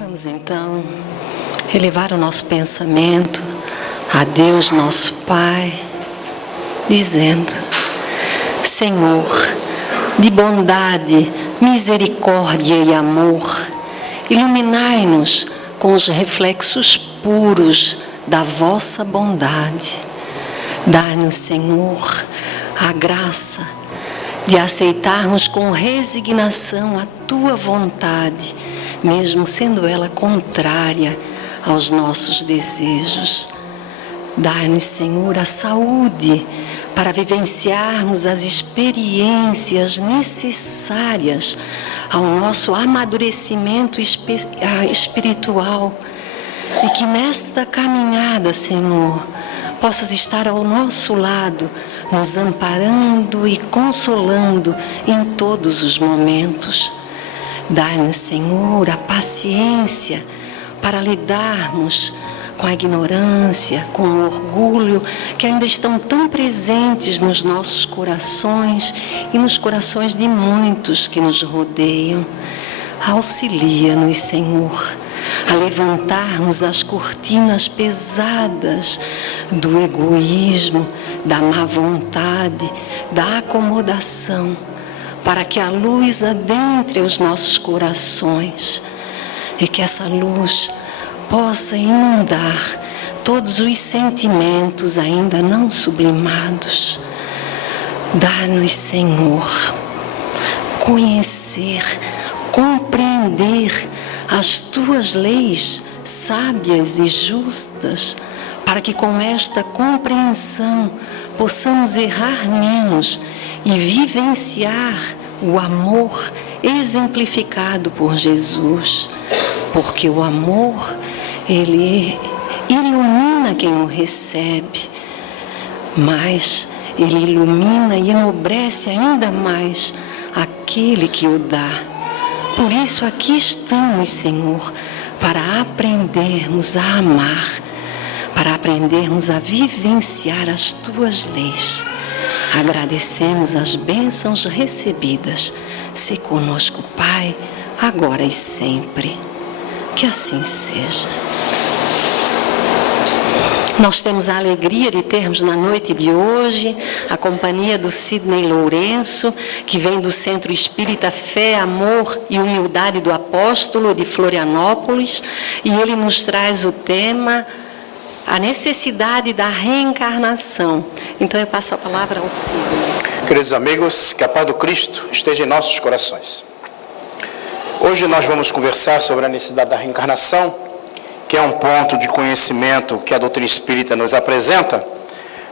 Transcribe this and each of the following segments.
Vamos então elevar o nosso pensamento a Deus nosso Pai, dizendo: Senhor, de bondade, misericórdia e amor, iluminai-nos com os reflexos puros da vossa bondade. Dai-nos, Senhor, a graça de aceitarmos com resignação a Tua vontade, mesmo sendo ela contrária aos nossos desejos. Dai-nos, Senhor, a saúde para vivenciarmos as experiências necessárias ao nosso amadurecimento espiritual, e que nesta caminhada, Senhor, possas estar ao nosso lado, nos amparando e consolando em todos os momentos. Dai-nos, Senhor, a paciência para lidarmos com a ignorância, com o orgulho que ainda estão tão presentes nos nossos corações e nos corações de muitos que nos rodeiam. Auxilia-nos, Senhor, a levantarmos as cortinas pesadas do egoísmo, da má vontade, da acomodação, para que a luz adentre os nossos corações e que essa luz possa inundar todos os sentimentos ainda não sublimados. Dá-nos, Senhor, conhecer, compreender as Tuas leis sábias e justas, para que com esta compreensão possamos errar menos e vivenciar o amor exemplificado por Jesus, porque o amor, ele ilumina quem o recebe, mas ele ilumina e enobrece ainda mais aquele que o dá. Por isso aqui estamos, Senhor, para aprendermos a amar, para aprendermos a vivenciar as Tuas leis. Agradecemos as bênçãos recebidas. Se conosco, Pai, agora e sempre. Que assim seja. Nós temos a alegria de termos na noite de hoje a companhia do Sidney Lourenço, que vem do Centro Espírita Fé, Amor e Humildade do Apóstolo de Florianópolis, e ele nos traz o tema a necessidade da reencarnação. Então eu passo a palavra ao Sidney. Queridos amigos, que a paz do Cristo esteja em nossos corações. Hoje nós vamos conversar sobre a necessidade da reencarnação, que é um ponto de conhecimento que a doutrina espírita nos apresenta,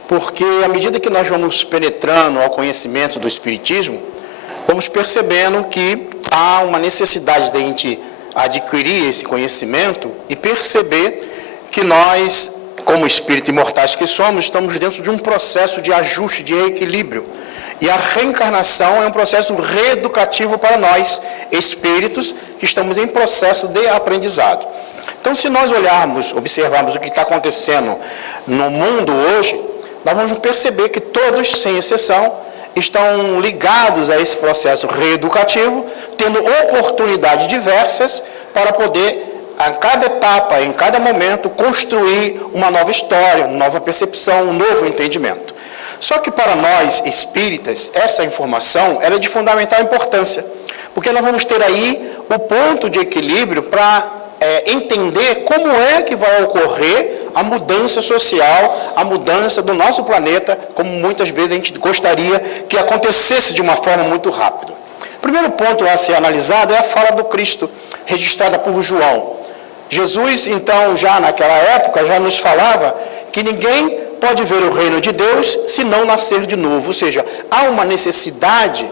porque à medida que nós vamos penetrando ao conhecimento do espiritismo, vamos percebendo que há uma necessidade de a gente adquirir esse conhecimento e perceber que nós, como espíritos imortais que somos, estamos dentro de um processo de ajuste, de equilíbrio. E a reencarnação é um processo reeducativo para nós, espíritos, que estamos em processo de aprendizado. Então, se nós olharmos, observarmos o que está acontecendo no mundo hoje, nós vamos perceber que todos, sem exceção, estão ligados a esse processo reeducativo, tendo oportunidades diversas para poder, a cada etapa, em cada momento, construir uma nova história, uma nova percepção, um novo entendimento. Só que para nós, espíritas, essa informação ela é de fundamental importância, porque nós vamos ter aí o ponto de equilíbrio para entender como é que vai ocorrer a mudança social, a mudança do nosso planeta, como muitas vezes a gente gostaria que acontecesse de uma forma muito rápida. O primeiro ponto a ser analisado é a fala do Cristo, registrada por João. Jesus, então, já naquela época, já nos falava que ninguém pode ver o reino de Deus se não nascer de novo. Ou seja, há uma necessidade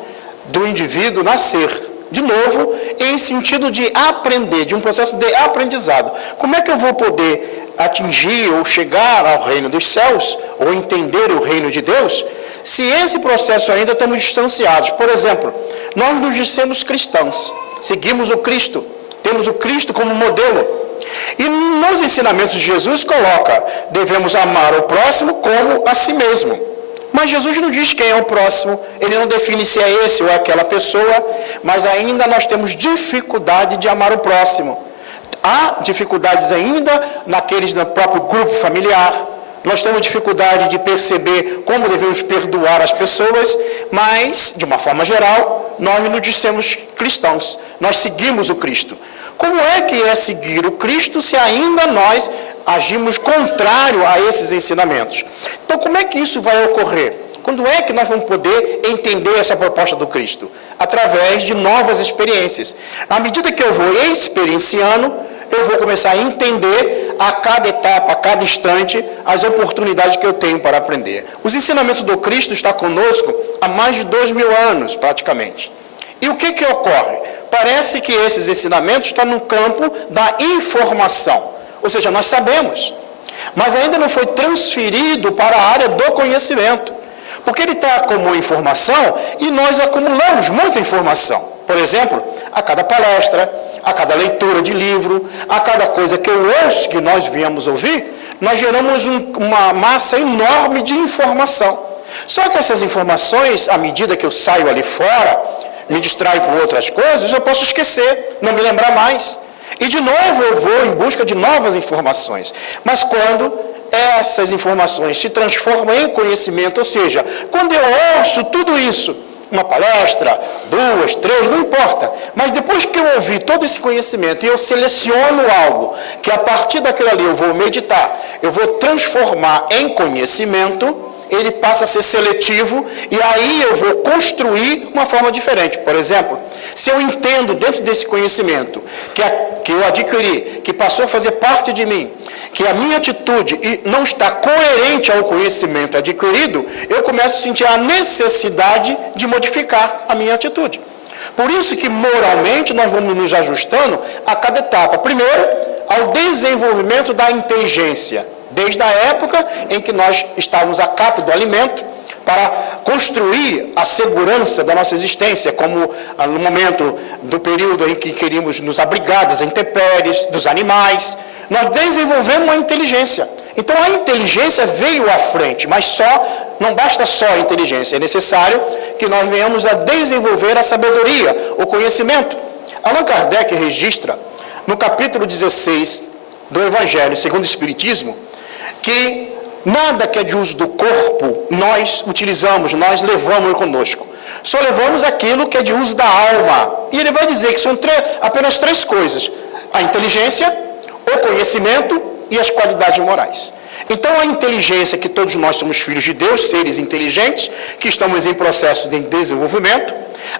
do indivíduo nascer de novo em sentido de aprender, de um processo de aprendizado. Como é que eu vou poder atingir ou chegar ao reino dos céus, ou entender o reino de Deus, se esse processo ainda estamos distanciados? Por exemplo, nós nos dizemos cristãos, seguimos o Cristo, temos o Cristo como modelo. E nos ensinamentos de Jesus coloca, devemos amar o próximo como a si mesmo. Mas Jesus não diz quem é o próximo, ele não define se é esse ou aquela pessoa, mas ainda nós temos dificuldade de amar o próximo. há dificuldades ainda naqueles no próprio grupo familiar. Nós temos dificuldade de perceber como devemos perdoar as pessoas, mas, de uma forma geral, nós nos dissemos cristãos, nós seguimos o Cristo. Como é que é seguir o Cristo se ainda nós agimos contrário a esses ensinamentos? Então, como é que isso vai ocorrer? Quando é que nós vamos poder entender essa proposta do Cristo? Através de novas experiências. À medida que eu vou experienciando, eu vou começar a entender a cada etapa, a cada instante, as oportunidades que eu tenho para aprender. Os ensinamentos do Cristo estão conosco há mais de 2000 anos, praticamente. E o que ocorre? Parece que esses ensinamentos estão no campo da informação. Ou seja, nós sabemos, mas ainda não foi transferido para a área do conhecimento. Porque ele está como informação e nós acumulamos muita informação. Por exemplo, a cada palestra, a cada leitura de livro, a cada coisa que eu ouço, que nós viemos ouvir, nós geramos uma massa enorme de informação. Só que essas informações, à medida que eu saio ali fora, me distraio com outras coisas, eu posso esquecer, não me lembrar mais. E de novo eu vou em busca de novas informações. Mas quando essas informações se transformam em conhecimento, ou seja, quando eu ouço tudo isso, uma palestra, 2, 3, não importa, mas depois que eu ouvi todo esse conhecimento e eu seleciono algo, que a partir daquilo ali eu vou meditar, eu vou transformar em conhecimento, ele passa a ser seletivo e aí eu vou construir uma forma diferente. Por exemplo, se eu entendo dentro desse conhecimento que eu adquiri, que passou a fazer parte de mim, que a minha atitude não está coerente ao conhecimento adquirido, eu começo a sentir a necessidade de modificar a minha atitude. Por isso que moralmente nós vamos nos ajustando a cada etapa. Primeiro, ao desenvolvimento da inteligência. Desde a época em que nós estávamos a cato do alimento, para construir a segurança da nossa existência, como no momento do período em que queríamos nos abrigar das intempéries, dos animais, nós desenvolvemos uma inteligência. Então a inteligência veio à frente, mas não basta só a inteligência, é necessário que nós venhamos a desenvolver a sabedoria, o conhecimento. Allan Kardec registra, no capítulo 16 do Evangelho segundo o Espiritismo, que nada que é de uso do corpo nós utilizamos, nós levamos conosco. Só levamos aquilo que é de uso da alma. E ele vai dizer que são apenas 3 coisas: a inteligência, o conhecimento e as qualidades morais. Então a inteligência, que todos nós somos filhos de Deus, seres inteligentes, que estamos em processo de desenvolvimento,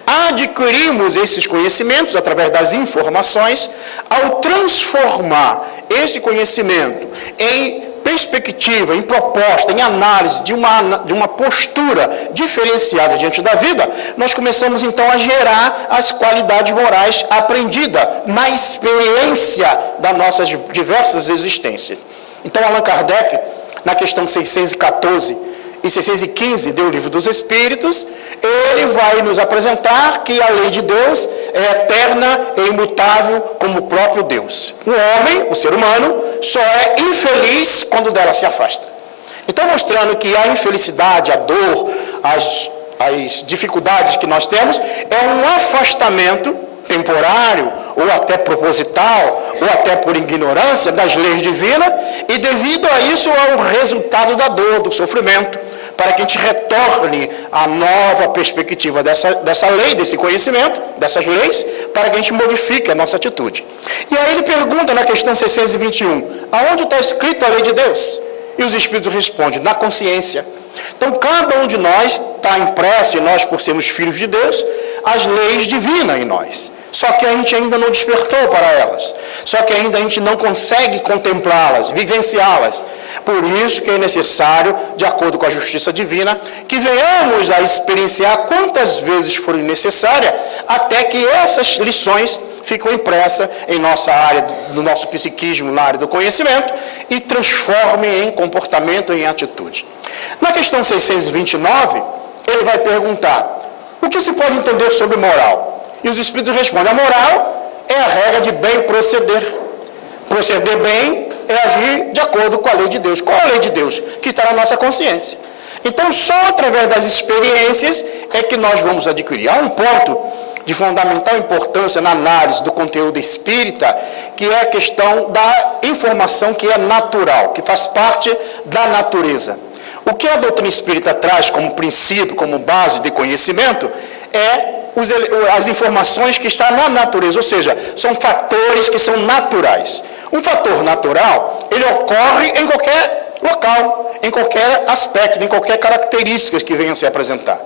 adquirimos esses conhecimentos através das informações. Ao transformar esse conhecimento em perspectiva, em proposta, em análise de uma postura diferenciada diante da vida, nós começamos então a gerar as qualidades morais aprendidas na experiência das nossas diversas existências. Então Allan Kardec, na questão 614 e 615 do Livro dos Espíritos, ele vai nos apresentar que a lei de Deus é eterna e imutável como o próprio Deus. O homem, o ser humano, só é infeliz quando dela se afasta. Então, mostrando que a infelicidade, a dor, as dificuldades que nós temos, é um afastamento temporário, ou até proposital, ou até por ignorância das leis divinas, e devido a isso é o resultado da dor, do sofrimento, para que a gente retorne à nova perspectiva dessa lei, desse conhecimento, dessas leis, para que a gente modifique a nossa atitude. E aí ele pergunta na questão 621, aonde está escrito a lei de Deus? E os Espíritos respondem, na consciência. Então, cada um de nós está impresso em nós, por sermos filhos de Deus, as leis divinas em nós. Só que a gente ainda não despertou para elas. Só que ainda a gente não consegue contemplá-las, vivenciá-las. Por isso que é necessário, de acordo com a justiça divina, que venhamos a experienciar quantas vezes forem necessárias, até que essas lições ficam impressas em nossa área, no nosso psiquismo, na área do conhecimento, e transformem em comportamento, em atitude. Na questão 629, ele vai perguntar, o que se pode entender sobre moral? E os Espíritos respondem, a moral é a regra de bem proceder. Proceder bem é agir de acordo com a lei de Deus. Qual é a lei de Deus? Que está na nossa consciência. Então, só através das experiências é que nós vamos adquirir. Há um ponto de fundamental importância na análise do conteúdo espírita, que é a questão da informação que é natural, que faz parte da natureza. O que a doutrina espírita traz como princípio, como base de conhecimento, é as informações que estão na natureza, ou seja, são fatores que são naturais. Um fator natural, ele ocorre em qualquer local, em qualquer aspecto, em qualquer característica que venha a se apresentar.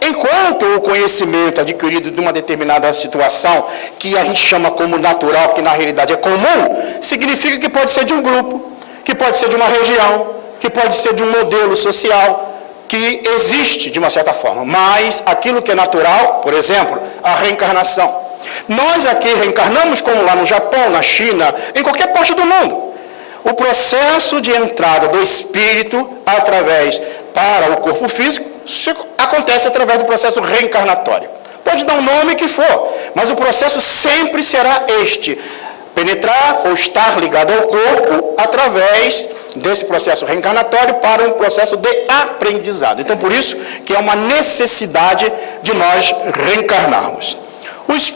Enquanto o conhecimento adquirido de uma determinada situação, que a gente chama como natural, que na realidade é comum, significa que pode ser de um grupo, que pode ser de uma região, que pode ser de um modelo social, que existe de uma certa forma. Mas aquilo que é natural, por exemplo, a reencarnação. Nós aqui reencarnamos como lá no Japão, na China, em qualquer parte do mundo. O processo de entrada do espírito para o corpo físico acontece através do processo reencarnatório. Pode dar o nome que for, mas o processo sempre será este: penetrar ou estar ligado ao corpo através desse processo reencarnatório para um processo de aprendizado. Então, por isso que é uma necessidade de nós reencarnarmos. Os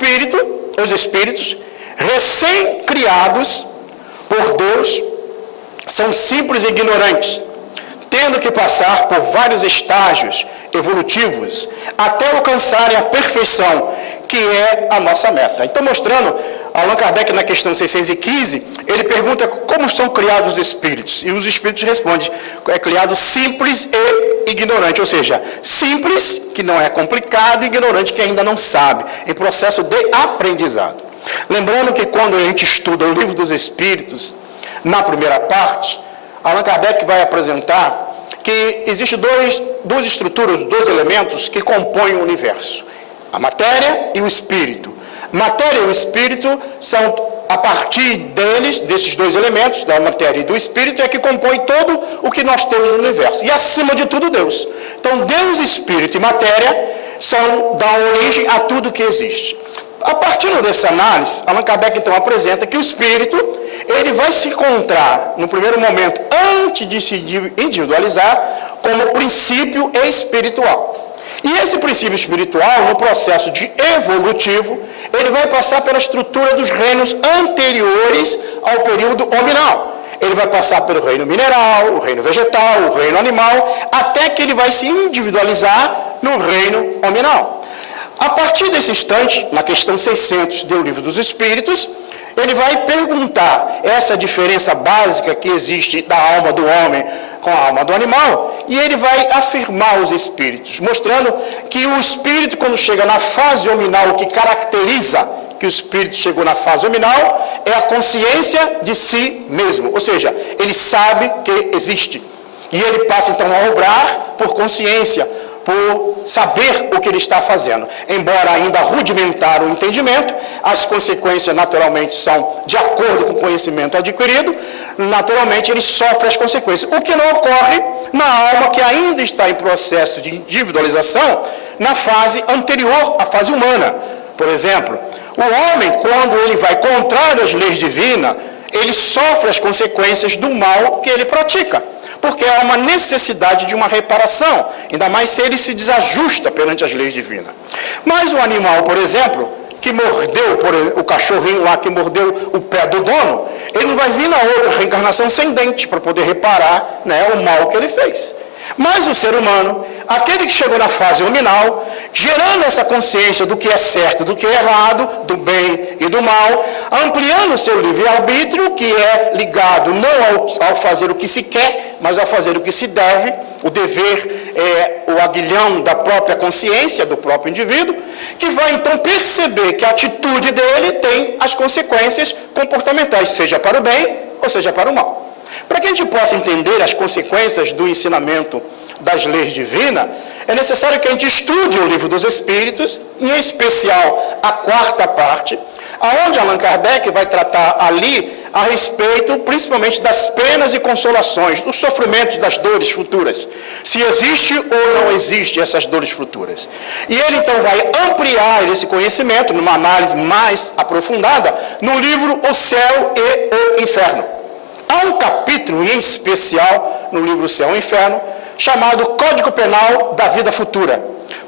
espíritos recém-criados por Deus são simples e ignorantes, tendo que passar por vários estágios evolutivos até alcançarem a perfeição, que é a nossa meta. Então, mostrando, Allan Kardec, na questão 615, ele pergunta como são criados os espíritos. E os espíritos respondem: é criado simples e ignorante, ou seja, simples, que não é complicado, e ignorante, que ainda não sabe, em processo de aprendizado. Lembrando que quando a gente estuda o Livro dos Espíritos, na primeira parte, Allan Kardec vai apresentar que existem duas estruturas, dois elementos que compõem o universo: a matéria e o espírito. Matéria e o espírito são, a partir desses dois elementos, da matéria e do espírito, é que compõe todo o que nós temos no universo. E acima de tudo, Deus. Então, Deus, espírito e matéria dão origem a tudo que existe. A partir dessa análise, Allan Kardec então apresenta que o espírito, ele vai se encontrar, no primeiro momento, antes de se individualizar, como princípio espiritual. E esse princípio espiritual, no processo de evolutivo, ele vai passar pela estrutura dos reinos anteriores ao período hominal. Ele vai passar pelo reino mineral, o reino vegetal, o reino animal, até que ele vai se individualizar no reino hominal. A partir desse instante, na questão 600 do Livro dos Espíritos, ele vai perguntar essa diferença básica que existe da alma do homem com a alma do animal, e ele vai afirmar os espíritos, mostrando que o espírito, quando chega na fase hominal, o que caracteriza que o espírito chegou na fase hominal é a consciência de si mesmo, ou seja, ele sabe que existe, e ele passa então a obrar por consciência, por saber o que ele está fazendo. Embora ainda rudimentar o entendimento, as consequências naturalmente são de acordo com o conhecimento adquirido, naturalmente ele sofre as consequências. O que não ocorre na alma que ainda está em processo de individualização na fase anterior à fase humana. Por exemplo, o homem, quando ele vai contrário às leis divinas, ele sofre as consequências do mal que ele pratica, porque há uma necessidade de uma reparação, ainda mais se ele se desajusta perante as leis divinas. Mas o animal, por exemplo, que mordeu, o cachorrinho lá que mordeu o pé do dono, ele não vai vir na outra reencarnação sem dente para poder reparar, né, o mal que ele fez. Mas o ser humano, aquele que chegou na fase hominal, gerando essa consciência do que é certo, do que é errado, do bem e do mal, ampliando o seu livre-arbítrio, que é ligado não ao fazer o que se quer, mas ao fazer o que se deve. O dever é o aguilhão da própria consciência, do próprio indivíduo, que vai então perceber que a atitude dele tem as consequências comportamentais, seja para o bem ou seja para o mal. Para que a gente possa entender as consequências do ensinamento das leis divinas, é necessário que a gente estude o Livro dos Espíritos, em especial a quarta parte, aonde Allan Kardec vai tratar ali a respeito principalmente das penas e consolações, dos sofrimentos, das dores futuras, se existe ou não existe essas dores futuras. E ele então vai ampliar esse conhecimento numa análise mais aprofundada no livro O Céu e o Inferno. Há um capítulo em especial no livro O Céu e o Inferno chamado Código Penal da Vida Futura,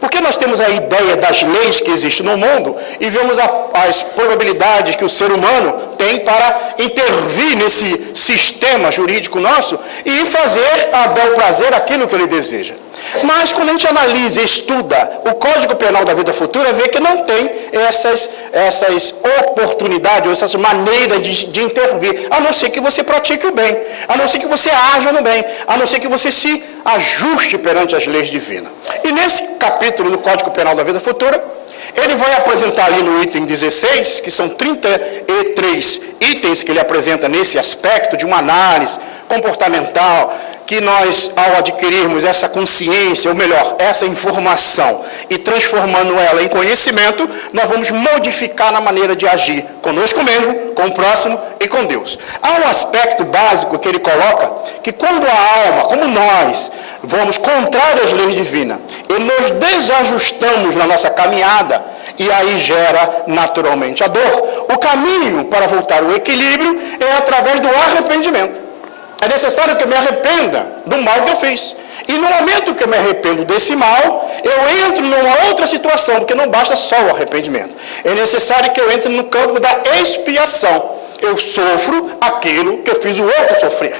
Porque nós temos a ideia das leis que existem no mundo e vemos as probabilidades que o ser humano tem para intervir nesse sistema jurídico nosso e fazer a bel prazer aquilo que ele deseja. Mas quando a gente analisa e estuda o Código Penal da Vida Futura, vê que não tem essas oportunidades, essas maneiras de intervir, a não ser que você pratique o bem, a não ser que você haja no bem, a não ser que você se ajuste perante as leis divinas. E nesse capítulo do Código Penal da Vida Futura, ele vai apresentar ali no item 16, que são 33 itens que ele apresenta nesse aspecto de uma análise comportamental, que nós, ao adquirirmos essa consciência, ou melhor, essa informação, e transformando ela em conhecimento, nós vamos modificar na maneira de agir conosco mesmo, com o próximo e com Deus. Há um aspecto básico que ele coloca, que quando a alma, como nós, vamos contrário às leis divinas, e nos desajustamos na nossa caminhada, e aí gera naturalmente a dor. O caminho para voltar ao equilíbrio é através do arrependimento. É necessário que eu me arrependa do mal que eu fiz. E no momento que eu me arrependo desse mal, eu entro numa outra situação, porque não basta só o arrependimento. É necessário que eu entre no campo da expiação. Eu sofro aquilo que eu fiz o outro sofrer.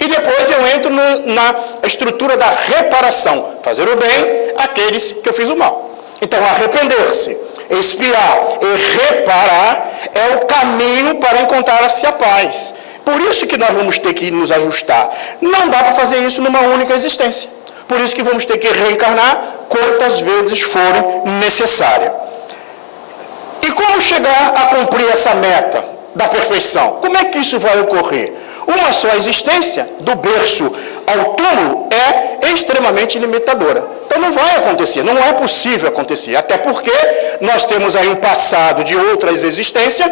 E depois eu entro na estrutura da reparação. Fazer o bem àqueles que eu fiz o mal. Então, arrepender-se, expiar e reparar é o caminho para encontrar-se a paz. Por isso que nós vamos ter que nos ajustar. Não dá para fazer isso numa única existência. Por isso que vamos ter que reencarnar quantas vezes forem necessárias. E como chegar a cumprir essa meta da perfeição? Como é que isso vai ocorrer? Uma só existência, do berço ao túmulo, é extremamente limitadora. Então não vai acontecer, não é possível acontecer. Até porque nós temos aí um passado de outras existências,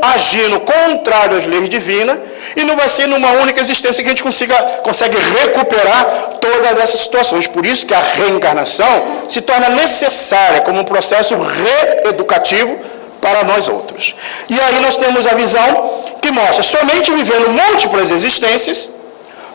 agindo contrário às leis divinas, e não vai ser numa única existência que a gente consegue recuperar todas essas situações. Por isso que a reencarnação se torna necessária como um processo reeducativo para nós outros. E aí nós temos a visão que mostra, somente vivendo múltiplas existências,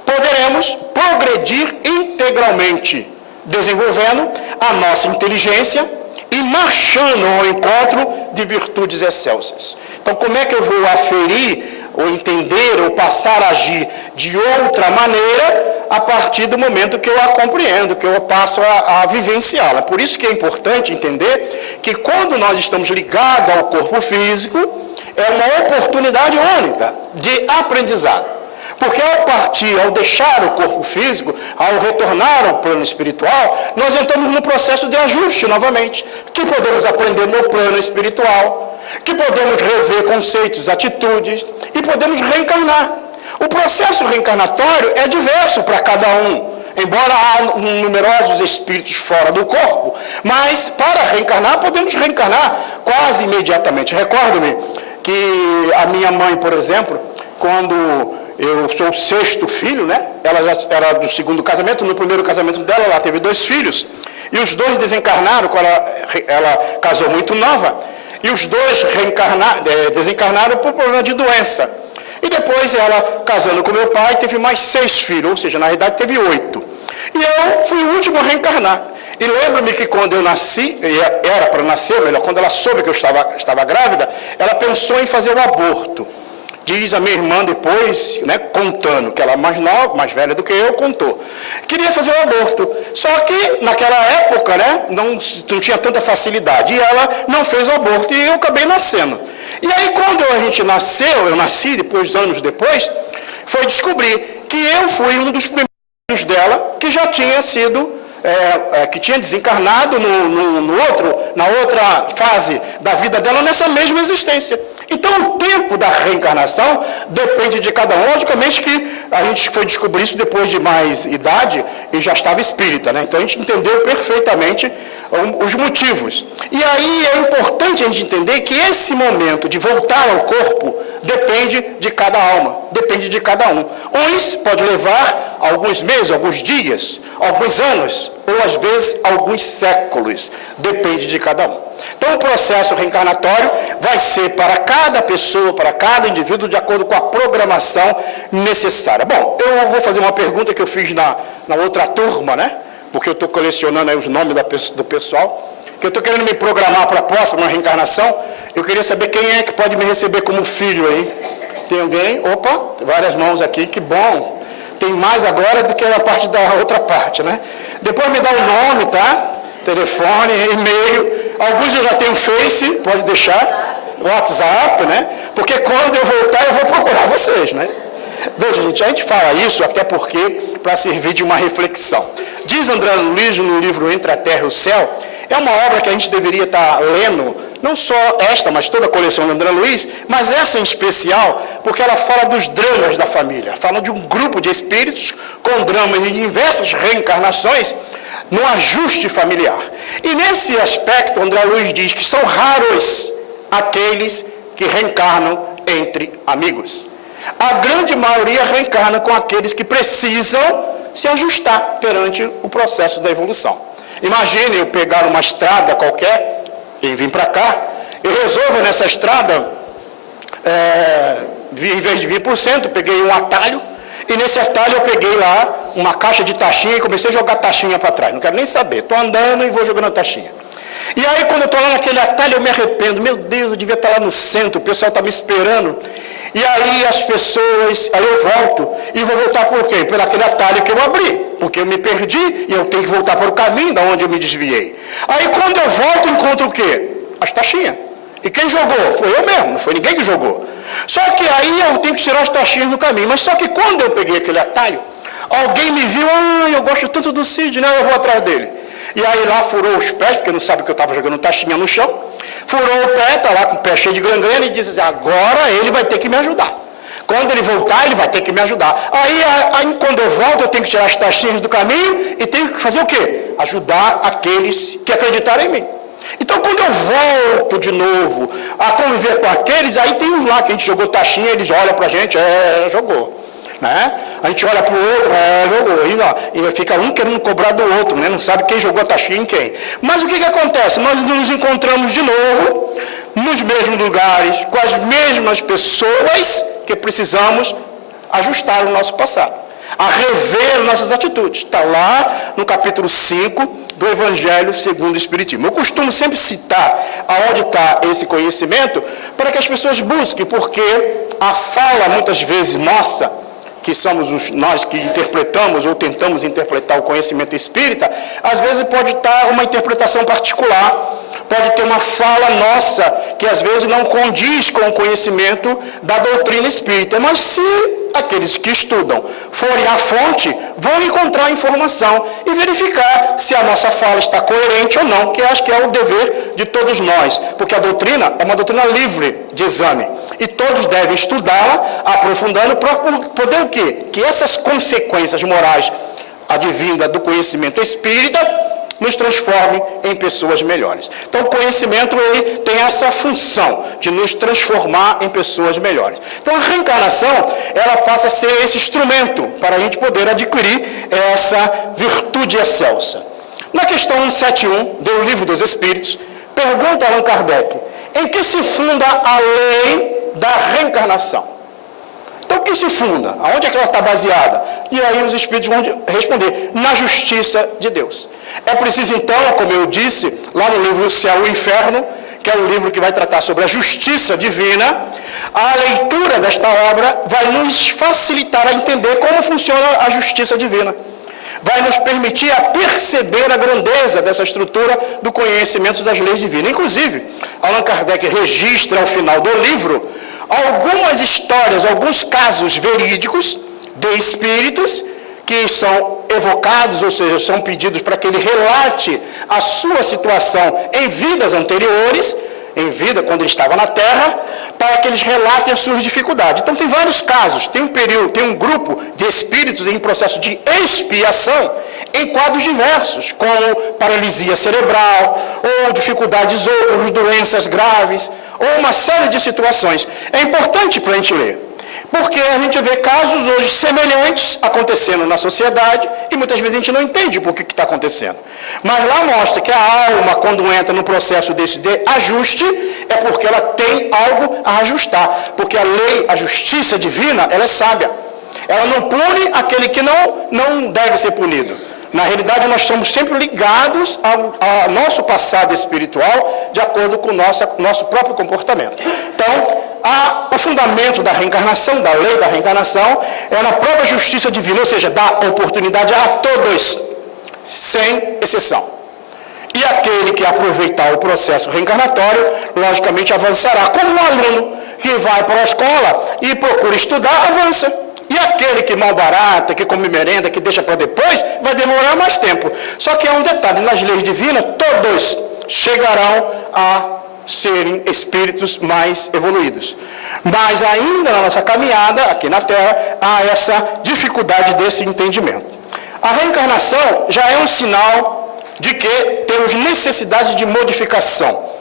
poderemos progredir integralmente, desenvolvendo a nossa inteligência e marchando ao encontro de virtudes excelsas. Então, como é que eu vou aferir, ou entender, ou passar a agir de outra maneira, a partir do momento que eu a compreendo, que eu passo a vivenciá-la? Por isso que é importante entender que quando nós estamos ligados ao corpo físico, é uma oportunidade única de aprendizado. Porque ao deixar o corpo físico, ao retornar ao plano espiritual, nós entramos no processo de ajuste novamente, que podemos aprender no plano espiritual, que podemos rever conceitos, atitudes, e podemos reencarnar. O processo reencarnatório é diverso para cada um, embora há numerosos espíritos fora do corpo, mas para reencarnar, podemos reencarnar quase imediatamente. Recordo-me que a minha mãe, por exemplo, quando eu sou o sexto filho, né? Ela já era do segundo casamento. No primeiro casamento dela, ela teve 2 filhos. E os 2 desencarnaram, quando ela casou muito nova. E os 2 desencarnaram por problema de doença. E depois ela, casando com meu pai, teve mais 6 filhos. Ou seja, na realidade teve 8. E eu fui o último a reencarnar. E lembro-me que quando eu nasci, era para nascer, melhor, quando ela soube que eu estava grávida, ela pensou em fazer o aborto. Diz a minha irmã depois, né, contando, que ela é mais nova, mais velha do que eu, contou. Queria fazer o aborto. Só que naquela época, né, não tinha tanta facilidade. E ela não fez o aborto e eu acabei nascendo. E aí quando a gente nasceu, eu nasci anos depois, foi descobrir que eu fui um dos primeiros dela que já tinha sido, que tinha desencarnado na outra fase da vida dela, nessa mesma existência. Então, o tempo da reencarnação depende de cada um. Logicamente que a gente foi descobrir isso depois de mais idade e já estava espírita, né? Então, a gente entendeu perfeitamente os motivos. E aí é importante a gente entender que esse momento de voltar ao corpo depende de cada alma, depende de cada um. Uns pode levar alguns meses, alguns dias, alguns anos, ou às vezes alguns séculos, depende de cada um. Então o processo reencarnatório vai ser para cada pessoa, para cada indivíduo, de acordo com a programação necessária. Bom, eu vou fazer uma pergunta que eu fiz na outra turma, né? porque eu estou colecionando aí os nomes do pessoal, que eu estou querendo me programar para a próxima reencarnação. Eu queria saber quem é que pode me receber como filho aí. Tem alguém? Opa, várias mãos aqui, que bom. Tem mais agora do que a parte da outra parte, né? Depois me dá o nome, tá? Telefone, e-mail. Alguns eu já tenho Face, pode deixar. WhatsApp, né? Porque quando eu voltar, eu vou procurar vocês, né? Veja, gente, a gente fala isso até porque para servir de uma reflexão. Diz André Luiz no livro Entre a Terra e o Céu, é uma obra que a gente deveria estar lendo, não só esta, mas toda a coleção de André Luiz, mas essa em especial, porque ela fala dos dramas da família, fala de um grupo de espíritos com dramas de diversas reencarnações no ajuste familiar. E nesse aspecto, André Luiz diz que são raros aqueles que reencarnam entre amigos. A grande maioria reencarna com aqueles que precisam se ajustar perante o processo da evolução. Imagine eu pegar uma estrada qualquer e vim para cá, eu resolvo nessa estrada, em vez de vir por centro, peguei um atalho, e nesse atalho eu peguei lá uma caixa de taxinha e comecei a jogar taxinha para trás. Não quero nem saber, estou andando e vou jogando a taxinha. E aí quando eu estou lá naquele atalho eu me arrependo, meu Deus, eu devia estar lá no centro, o pessoal está me esperando. E aí as pessoas, aí eu volto, e vou voltar por quê? Por aquele atalho que eu abri, porque eu me perdi e eu tenho que voltar para o caminho da onde eu me desviei. Aí quando eu volto, encontro o quê? As taxinhas. E quem jogou? Foi eu mesmo, não foi ninguém que jogou. Só que aí eu tenho que tirar as taxinhas no caminho. Mas só que quando eu peguei aquele atalho, alguém me viu, eu gosto tanto do Cid, né? Eu vou atrás dele. E aí lá furou os pés, porque não sabe que eu estava jogando taxinha no chão. Furou o pé, está lá com o pé cheio de gangrena e diz assim, agora ele vai ter que me ajudar. Quando ele voltar, ele vai ter que me ajudar. Aí quando eu volto, eu tenho que tirar as taxinhas do caminho e tenho que fazer o quê? Ajudar aqueles que acreditaram em mim. Então, quando eu volto de novo a conviver com aqueles, aí tem uns lá que a gente jogou taxinha, eles olham para a gente, jogou. Né? A gente olha para o outro, jogou. E fica um querendo cobrar do outro, né? Não sabe quem jogou a taxinha em quem. Mas o que acontece? Nós nos encontramos de novo, nos mesmos lugares, com as mesmas pessoas que precisamos ajustar o nosso passado, a rever nossas atitudes. Está lá no capítulo 5 do Evangelho segundo o Espiritismo. Eu costumo sempre citar aonde está esse conhecimento para que as pessoas busquem, porque a fala muitas vezes nossa, que somos nós que interpretamos ou tentamos interpretar o conhecimento espírita, às vezes pode estar uma interpretação particular, pode ter uma fala nossa que às vezes não condiz com o conhecimento da doutrina espírita, mas se aqueles que estudam forem à fonte, vão encontrar informação e verificar se a nossa fala está coerente ou não, que acho que é o dever de todos nós, porque a doutrina é uma doutrina livre de exame, e todos devem estudá-la, aprofundando, para poder o quê? Que essas consequências morais advindas do conhecimento espírita nos transformem em pessoas melhores. Então, o conhecimento ele tem essa função de nos transformar em pessoas melhores. Então, a reencarnação, ela passa a ser esse instrumento para a gente poder adquirir essa virtude excelsa. Na questão 171 do Livro dos Espíritos, pergunta Allan Kardec, em que se funda a lei da reencarnação? Então, o que se funda? Aonde é que ela está baseada? E aí os Espíritos vão responder, na justiça de Deus. É preciso, então, como eu disse, lá no livro O Céu e o Inferno, que é um livro que vai tratar sobre a justiça divina, a leitura desta obra vai nos facilitar a entender como funciona a justiça divina. Vai nos permitir a perceber a grandeza dessa estrutura do conhecimento das leis divinas. Inclusive, Allan Kardec registra ao final do livro algumas histórias, alguns casos verídicos de espíritos que são evocados, ou seja, são pedidos para que ele relate a sua situação em vidas anteriores, em vida quando ele estava na Terra, para que eles relatem as suas dificuldades. Então tem vários casos, tem um grupo de espíritos em processo de expiação em quadros diversos, como paralisia cerebral, ou dificuldades outras, doenças graves, ou uma série de situações. É importante para a gente ler. Porque a gente vê casos hoje semelhantes acontecendo na sociedade e muitas vezes a gente não entende por que está acontecendo. Mas lá mostra que a alma, quando entra no processo desse de ajuste, é porque ela tem algo a ajustar. Porque a lei, a justiça divina, ela é sábia. Ela não pune aquele que não deve ser punido. Na realidade, nós estamos sempre ligados ao nosso passado espiritual, de acordo com o nosso próprio comportamento. Então, o fundamento da reencarnação, da lei da reencarnação, é na própria justiça divina, ou seja, dá oportunidade a todos, sem exceção. E aquele que aproveitar o processo reencarnatório, logicamente avançará, como um aluno que vai para a escola e procura estudar, avança. E aquele que malbarata, que come merenda, que deixa para depois, vai demorar mais tempo. Só que há um detalhe, nas leis divinas, todos chegarão a serem espíritos mais evoluídos. Mas ainda na nossa caminhada, aqui na Terra, há essa dificuldade desse entendimento. A reencarnação já é um sinal de que temos necessidade de modificação,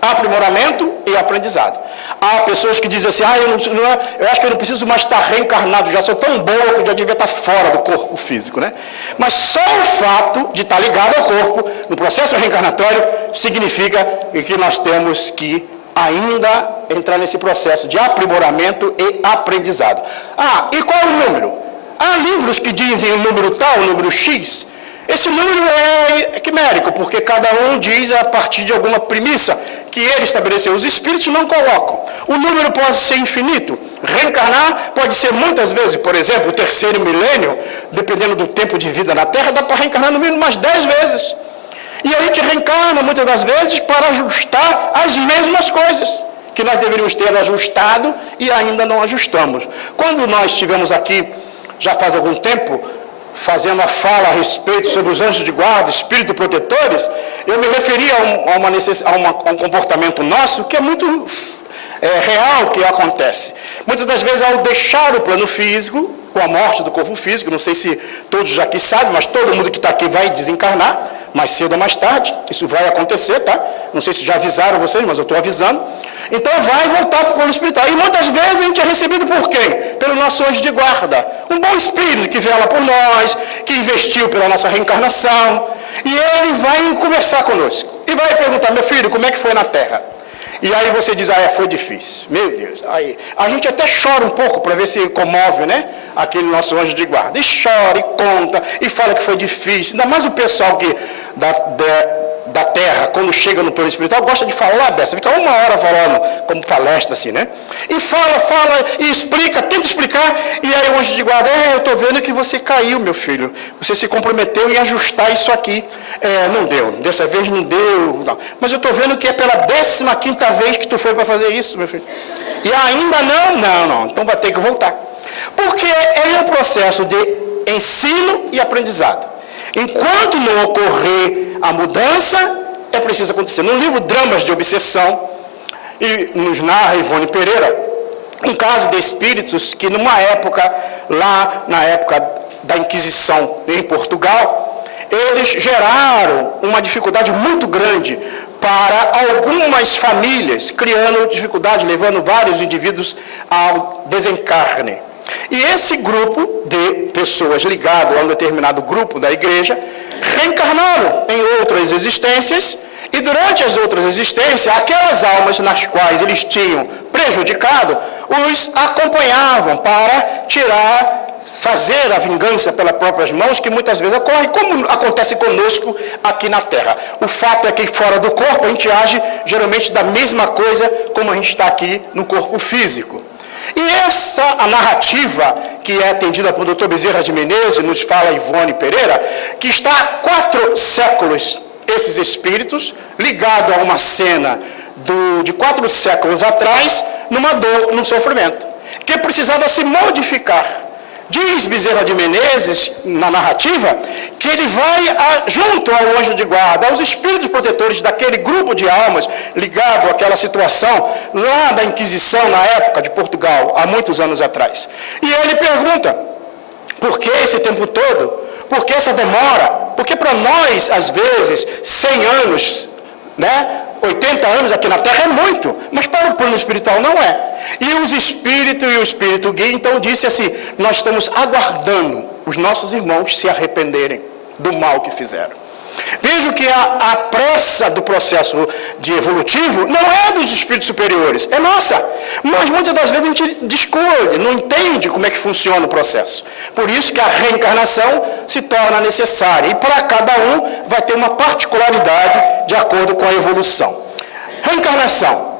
aprimoramento e aprendizado. Há pessoas que dizem assim, eu acho que eu não preciso mais estar reencarnado, já sou tão boa que eu já devia estar fora do corpo físico, né? Mas só o fato de estar ligado ao corpo, no processo reencarnatório, significa que nós temos que ainda entrar nesse processo de aprimoramento e aprendizado. E qual é o número? Há livros que dizem o número tal, o número X. Esse número é quimérico, porque cada um diz a partir de alguma premissa que ele estabeleceu. Os espíritos não colocam. O número pode ser infinito. Reencarnar pode ser muitas vezes. Por exemplo, o terceiro milênio, dependendo do tempo de vida na Terra, dá para reencarnar no mínimo umas 10 vezes. E a gente reencarna muitas das vezes para ajustar as mesmas coisas que nós deveríamos ter ajustado e ainda não ajustamos. Quando nós estivemos aqui, já faz algum tempo, fazendo a fala a respeito sobre os anjos de guarda, espíritos protetores, eu me referi a um comportamento nosso que é muito real que acontece. Muitas das vezes, ao deixar o plano físico, com a morte do corpo físico, não sei se todos aqui sabem, mas todo mundo que está aqui vai desencarnar, mais cedo ou mais tarde, isso vai acontecer, tá? Não sei se já avisaram vocês, mas eu estou avisando. Então vai voltar para o plano espiritual. E muitas vezes a gente é recebido por quem? Pelo nosso anjo de guarda. Um bom espírito que vela por nós, que investiu pela nossa reencarnação. E ele vai conversar conosco. E vai perguntar, meu filho, como é que foi na Terra? E aí você diz, foi difícil. Meu Deus. Aí a gente até chora um pouco para ver se comove, né? Aquele nosso anjo de guarda. E chora, e conta, e fala que foi difícil. Ainda mais o pessoal que da Terra, quando chega no plano espiritual, gosta de falar dessa. Fica uma hora falando, como palestra assim, né? E fala, e explica, tenta explicar. E aí o anjo de guarda, eu estou vendo que você caiu, meu filho. Você se comprometeu em ajustar isso aqui. Não deu, dessa vez não deu. Não. Mas eu estou vendo que é pela 15ª vez que tu foi para fazer isso, meu filho. E ainda não. Então vai ter que voltar. Porque é um processo de ensino e aprendizado. Enquanto não ocorrer a mudança, é preciso acontecer. No livro Dramas de Obsessão, e nos narra Ivone Pereira, um caso de espíritos que numa época, lá na época da Inquisição em Portugal, eles geraram uma dificuldade muito grande para algumas famílias, criando dificuldade, levando vários indivíduos ao desencarne. E esse grupo de pessoas ligado a um determinado grupo da igreja reencarnaram em outras existências e durante as outras existências, aquelas almas nas quais eles tinham prejudicado, os acompanhavam para fazer a vingança pelas próprias mãos, que muitas vezes ocorre, como acontece conosco aqui na Terra. O fato é que fora do corpo a gente age geralmente da mesma coisa como a gente está aqui no corpo físico. E a narrativa que é atendida por Dr. Bezerra de Menezes, nos fala Ivone Pereira, que está há 4 séculos, esses espíritos, ligados a uma cena de 4 séculos atrás, numa dor, num sofrimento, que precisava se modificar. Diz Bezerra de Menezes, na narrativa, que ele vai junto ao anjo de guarda, aos espíritos protetores daquele grupo de almas ligado àquela situação lá da Inquisição, na época de Portugal, há muitos anos atrás. E ele pergunta, por que esse tempo todo? Por que essa demora? Porque para nós, às vezes, 100 anos, né? 80 anos aqui na Terra é muito, mas para o plano espiritual não é. E os espíritos e o espírito guia, então, disse assim, nós estamos aguardando os nossos irmãos se arrependerem do mal que fizeram. Vejo que a pressa do processo de evolutivo não é dos espíritos superiores, é nossa. Mas muitas das vezes a gente descobre, não entende como é que funciona o processo. Por isso que a reencarnação se torna necessária. E para cada um vai ter uma particularidade de acordo com a evolução. Reencarnação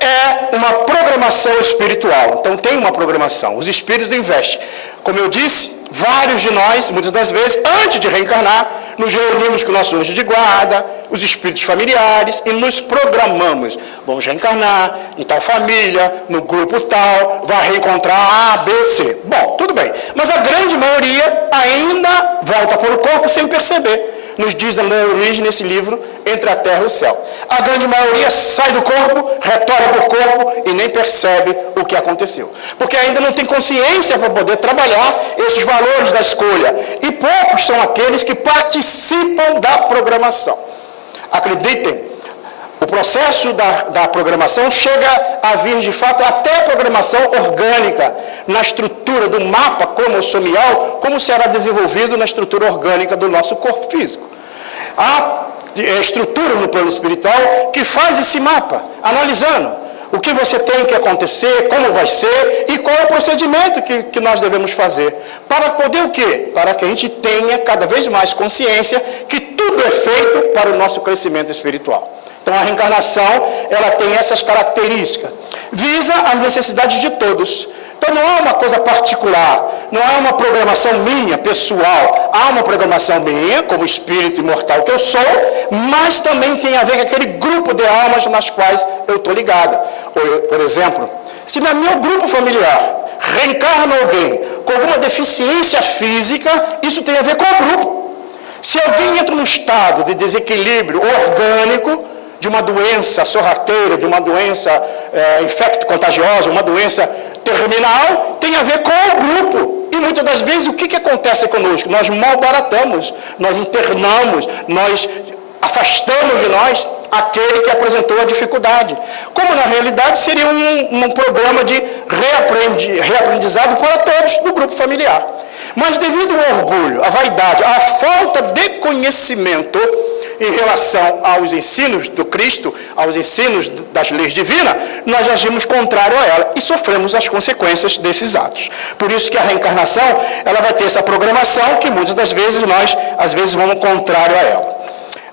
é uma programação espiritual. Então tem uma programação. Os espíritos investem. Como eu disse, vários de nós, muitas das vezes, antes de reencarnar, nos reunimos com nossos anjos de guarda, os espíritos familiares e nos programamos. Vamos reencarnar em tal família, no grupo tal, vai reencontrar A, B, C. Bom, tudo bem. Mas a grande maioria ainda volta para o corpo sem perceber. Nos diz na origem, nesse livro, Entre a Terra e o Céu. A grande maioria sai do corpo, retorna para o corpo e nem percebe o que aconteceu. Porque ainda não tem consciência para poder trabalhar esses valores da escolha. E poucos são aqueles que participam da programação. Acreditem, o processo da programação chega a vir, de fato, até a programação orgânica, na estrutura do mapa cromossomial, como será desenvolvido na estrutura orgânica do nosso corpo físico. Há estrutura no plano espiritual que faz esse mapa, analisando o que você tem que acontecer, como vai ser e qual é o procedimento que nós devemos fazer. Para poder o quê? Para que a gente tenha cada vez mais consciência que tudo é feito para o nosso crescimento espiritual. Então a reencarnação, ela tem essas características. Visa as necessidades de todos. Então não é uma coisa particular, não é uma programação minha, pessoal. Há uma programação minha, como espírito imortal que eu sou, mas também tem a ver com aquele grupo de almas nas quais eu estou ligada. Por exemplo, se no meu grupo familiar reencarna alguém com alguma deficiência física, isso tem a ver com o grupo. Se alguém entra num estado de desequilíbrio orgânico, de uma doença sorrateira, de uma doença infecto-contagiosa, uma doença terminal, tem a ver com o grupo. E muitas das vezes o que acontece conosco? Nós malbaratamos, nós internamos, nós afastamos de nós aquele que apresentou a dificuldade. Como na realidade seria um programa de reaprendizado para todos do grupo familiar. Mas devido ao orgulho, à vaidade, à falta de conhecimento em relação aos ensinos do Cristo, aos ensinos das leis divinas, nós agimos contrário a ela e sofremos as consequências desses atos. Por isso que a reencarnação, ela vai ter essa programação que muitas das vezes nós, às vezes, vamos contrário a ela.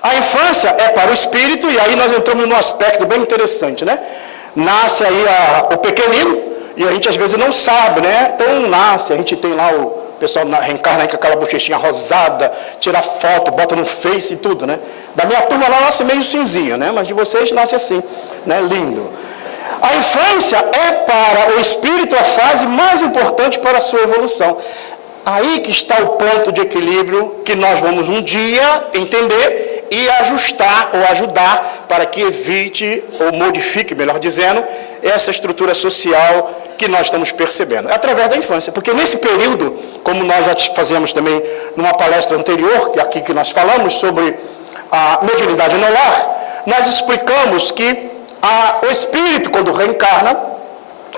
A infância é para o espírito e aí nós entramos num aspecto bem interessante, né? Nasce aí o pequenino e a gente às vezes não sabe, né? Então nasce, a gente tem lá o pessoal reencarna com aquela bochechinha rosada, tira foto, bota no Face e tudo, né? Da minha turma lá nasce meio cinzinho, né? Mas de vocês nasce assim, né? Lindo. A infância é para o espírito a fase mais importante para a sua evolução. Aí que está o ponto de equilíbrio que nós vamos um dia entender e ajustar ou ajudar para que evite ou modifique, melhor dizendo, essa estrutura social que nós estamos percebendo. É através da infância, porque nesse período, como nós já fazemos também numa palestra anterior, que é aqui que nós falamos sobre a mediunidade no lar, nós explicamos que o espírito, quando reencarna,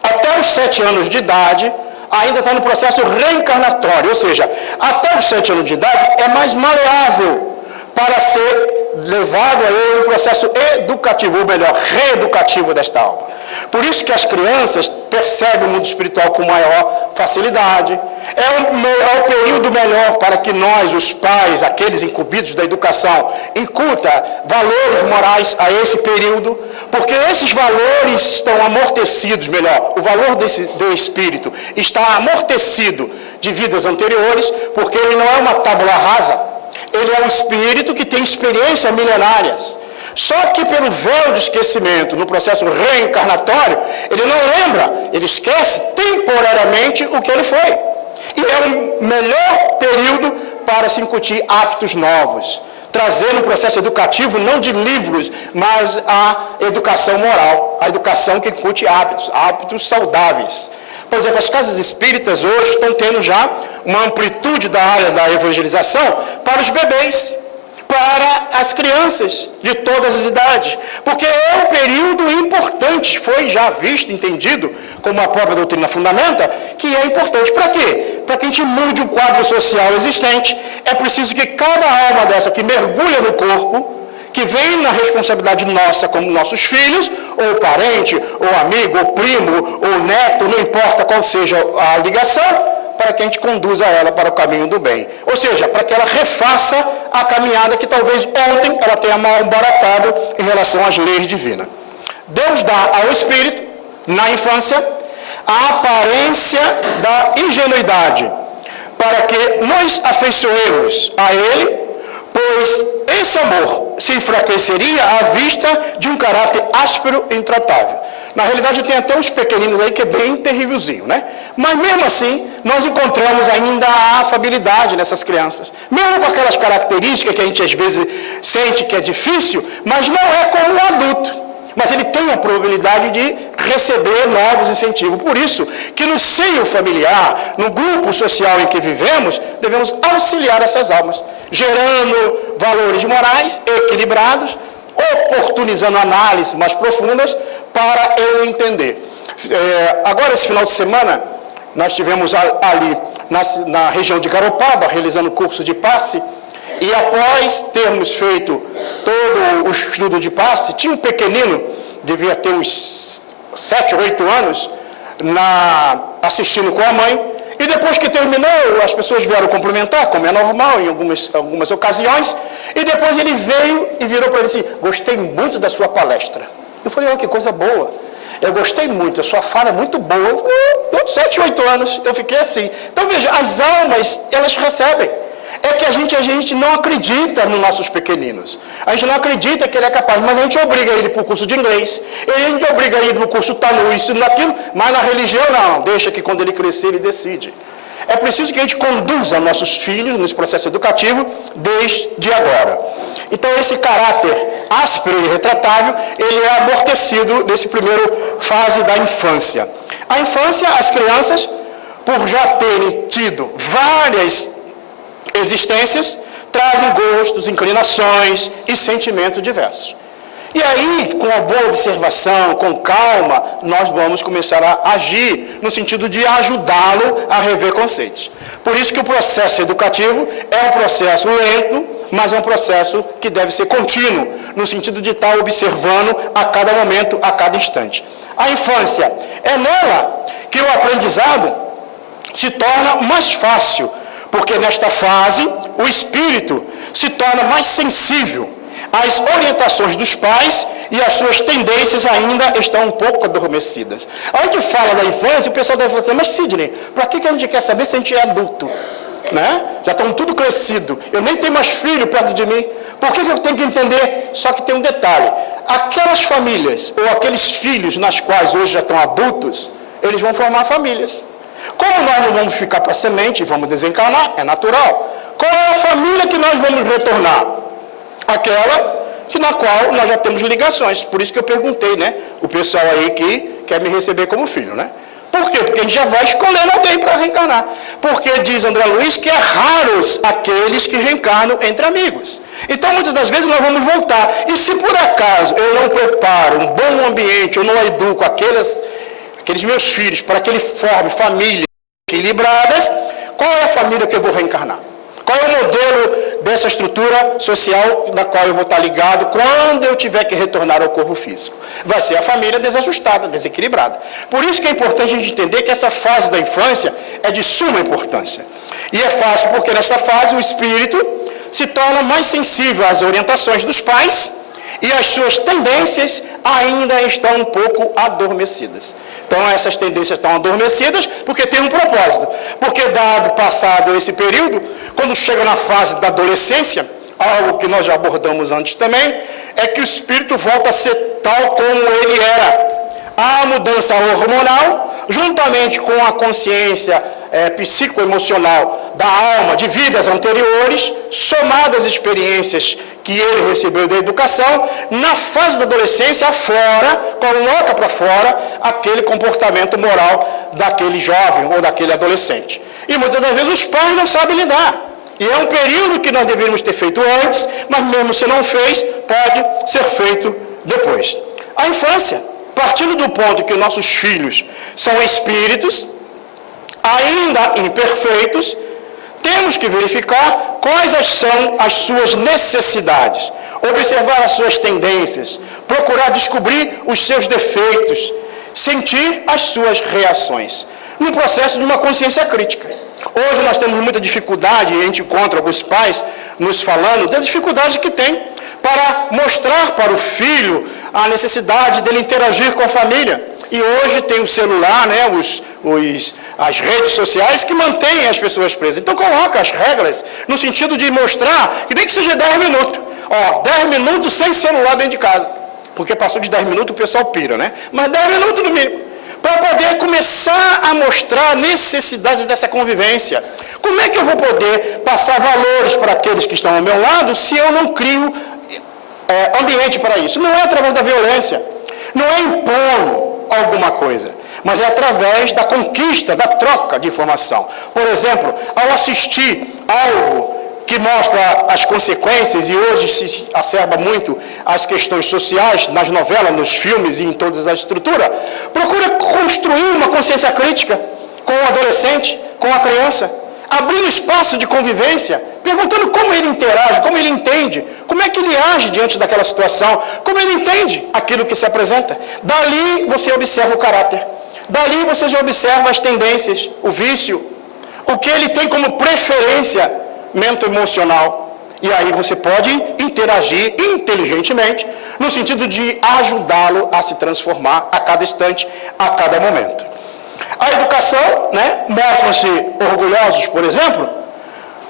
até os 7 anos de idade, ainda está no processo reencarnatório, ou seja, até os 7 anos de idade é mais maleável para ser levado a ele um processo educativo, ou melhor, reeducativo desta alma. Por isso que as crianças percebem o mundo espiritual com maior facilidade. É o período melhor para que nós, os pais, aqueles incumbidos da educação, incuta valores morais a esse período, porque esses valores estão amortecidos, melhor, o valor do espírito está amortecido de vidas anteriores, porque ele não é uma tábula rasa, ele é um espírito que tem experiências milenárias. Só que pelo véu de esquecimento, no processo reencarnatório, ele não lembra, ele esquece temporariamente o que ele foi. E é o melhor período para se incutir hábitos novos, trazer um processo educativo não de livros, mas a educação moral, a educação que incute hábitos saudáveis. Por exemplo, as casas espíritas hoje estão tendo já uma amplitude da área da evangelização para os bebês, para as crianças de todas as idades, porque é um período importante, foi já visto, entendido, como a própria doutrina fundamenta, que é importante. Para quê? para que a gente mude o quadro social existente, é preciso que cada alma dessa que mergulha no corpo, que vem na responsabilidade nossa como nossos filhos, ou parente, ou amigo, ou primo, ou neto, não importa qual seja a ligação, para que a gente conduza ela para o caminho do bem. Ou seja, para que ela refaça a caminhada que talvez ontem ela tenha mal baratado em relação às leis divinas. Deus dá ao espírito, na infância, a aparência da ingenuidade, para que nos afeiçoemos a Ele, pois esse amor se enfraqueceria à vista de um caráter áspero e intratável. Na realidade, tem até uns pequeninos aí que é bem terrívelzinho, né? Mas mesmo assim, nós encontramos ainda a afabilidade nessas crianças. Mesmo com aquelas características que a gente às vezes sente que é difícil, mas não é como um adulto. Mas ele tem a probabilidade de receber novos incentivos. Por isso que no seio familiar, no grupo social em que vivemos, devemos auxiliar essas almas, gerando valores morais equilibrados, oportunizando análises mais profundas para ele entender. Agora, esse final de semana, nós estivemos ali na região de Garopaba, realizando curso de passe, e após termos feito todo o estudo de passe, tinha um pequenino, devia ter uns 7 ou 8 anos, assistindo com a mãe, e depois que terminou, as pessoas vieram cumprimentar, como é normal em algumas ocasiões, e depois ele veio e virou para ele assim: gostei muito da sua palestra. Eu falei: oh, que coisa boa. Eu gostei muito, a sua fala é muito boa. Eu, 7, 8 anos, eu fiquei assim. Então veja, as almas, elas recebem. É que a gente não acredita nos nossos pequeninos. A gente não acredita que ele é capaz, mas a gente obriga ele para o curso de inglês, a gente obriga ele para o curso tal, isso, naquilo, mas na religião não, deixa que quando ele crescer ele decide. É preciso que a gente conduza nossos filhos nesse processo educativo desde agora. Então esse caráter áspero e retratável, ele é amortecido nesse primeiro fase da infância. A infância, as crianças, por já terem tido várias existências, trazem gostos, inclinações e sentimentos diversos. E aí, com a boa observação, com calma, nós vamos começar a agir no sentido de ajudá-lo a rever conceitos. Por isso que o processo educativo é um processo lento, mas é um processo que deve ser contínuo, no sentido de estar observando a cada momento, a cada instante. A infância, é nela que o aprendizado se torna mais fácil, porque nesta fase o espírito se torna mais sensível às orientações dos pais e as suas tendências ainda estão um pouco adormecidas. A gente fala da infância, o pessoal deve falar assim: mas Sidney, para que a gente quer saber se a gente é adulto? Né? Já estão tudo crescido, eu nem tenho mais filho perto de mim, por que eu tenho que entender? Só que tem um detalhe: aquelas famílias ou aqueles filhos nas quais hoje já estão adultos, eles vão formar famílias. Como nós não vamos ficar para semente e vamos desencarnar, é natural. Qual é a família que nós vamos retornar? Aquela na qual nós já temos ligações. Por isso que eu perguntei, né? O pessoal aí que quer me receber como filho, né? Por quê? Porque a gente já vai escolhendo alguém para reencarnar. Porque diz André Luiz que é raros aqueles que reencarnam entre amigos. Então, muitas das vezes nós vamos voltar. E se por acaso eu não preparo um bom ambiente, eu não educo aqueles meus filhos para que ele forme famílias equilibradas, qual é a família que eu vou reencarnar? Qual é o modelo dessa estrutura social da qual eu vou estar ligado quando eu tiver que retornar ao corpo físico? Vai ser a família desajustada, desequilibrada. Por isso que é importante a gente entender que essa fase da infância é de suma importância. E é fácil porque nessa fase o espírito se torna mais sensível às orientações dos pais e as suas tendências ainda estão um pouco adormecidas. Então essas tendências estão adormecidas porque tem um propósito. Porque dado passado esse período, quando chega na fase da adolescência, algo que nós já abordamos antes também, é que o espírito volta a ser tal como ele era. Há a mudança hormonal, juntamente com a consciência psicoemocional da alma de vidas anteriores, somadas às experiências que ele recebeu da educação, na fase da adolescência aflora, coloca para fora aquele comportamento moral daquele jovem ou daquele adolescente. E muitas das vezes os pais não sabem lidar. E é um período que nós deveríamos ter feito antes, mas mesmo se não fez, pode ser feito depois. A infância, partindo do ponto que nossos filhos são espíritos, ainda imperfeitos, temos que verificar quais são as suas necessidades, observar as suas tendências, procurar descobrir os seus defeitos, sentir as suas reações, no processo de uma consciência crítica. Hoje nós temos muita dificuldade, e a gente encontra alguns pais nos falando da dificuldade que tem para mostrar para o filho a necessidade dele interagir com a família. E hoje tem o celular, né, as redes sociais que mantêm as pessoas presas. Então coloca as regras no sentido de mostrar que nem que seja 10 minutos. 10 minutos sem celular dentro de casa. Porque passou de 10 minutos o pessoal pira, né? Mas 10 minutos no mínimo. Para poder começar a mostrar a necessidade dessa convivência. Como é que eu vou poder passar valores para aqueles que estão ao meu lado se eu não crio ambiente para isso? Não é através da violência, não é impondo alguma coisa, mas é através da conquista, da troca de informação. Por exemplo, ao assistir algo que mostra as consequências, e hoje se acerba muito as questões sociais nas novelas, nos filmes e em toda a estrutura, procura construir uma consciência crítica com o adolescente, com a criança, abrindo espaço de convivência, perguntando como ele interage, como ele entende, como é que ele age diante daquela situação, como ele entende aquilo que se apresenta. Dali você observa o caráter, dali você já observa as tendências, o vício, o que ele tem como preferência mental-emocional. E aí você pode interagir inteligentemente, no sentido de ajudá-lo a se transformar a cada instante, a cada momento. A educação, né, mostram-se orgulhosos, por exemplo,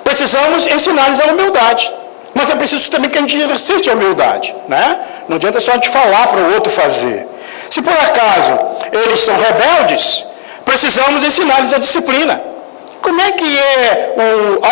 precisamos ensinar-lhes a humildade. Mas é preciso também que a gente exercite a humildade, né? Não adianta só a gente falar para o outro fazer. Se por acaso eles são rebeldes, precisamos ensinar-lhes a disciplina. Como é que é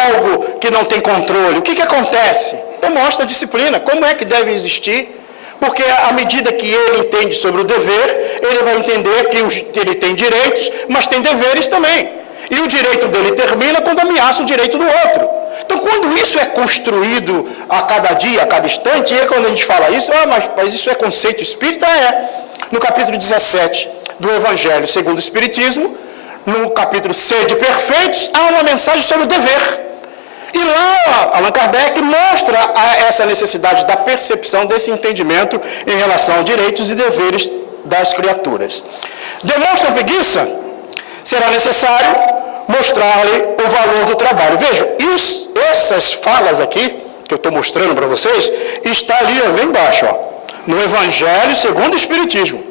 algo que não tem controle? O que acontece? Então mostra a disciplina, como é que deve existir. Porque à medida que ele entende sobre o dever, ele vai entender que ele tem direitos, mas tem deveres também. E o direito dele termina quando ameaça o direito do outro. Então, quando isso é construído a cada dia, a cada instante, e aí quando a gente fala isso, mas isso é conceito espírita? No capítulo 17 do Evangelho segundo o Espiritismo, no capítulo Sede Perfeitos, há uma mensagem sobre o dever. E lá, Allan Kardec mostra essa necessidade da percepção desse entendimento em relação aos direitos e deveres das criaturas. Demonstra preguiça? Será necessário mostrar-lhe o valor do trabalho. Vejam, essas falas aqui, que eu estou mostrando para vocês, está ali embaixo, no Evangelho segundo o Espiritismo,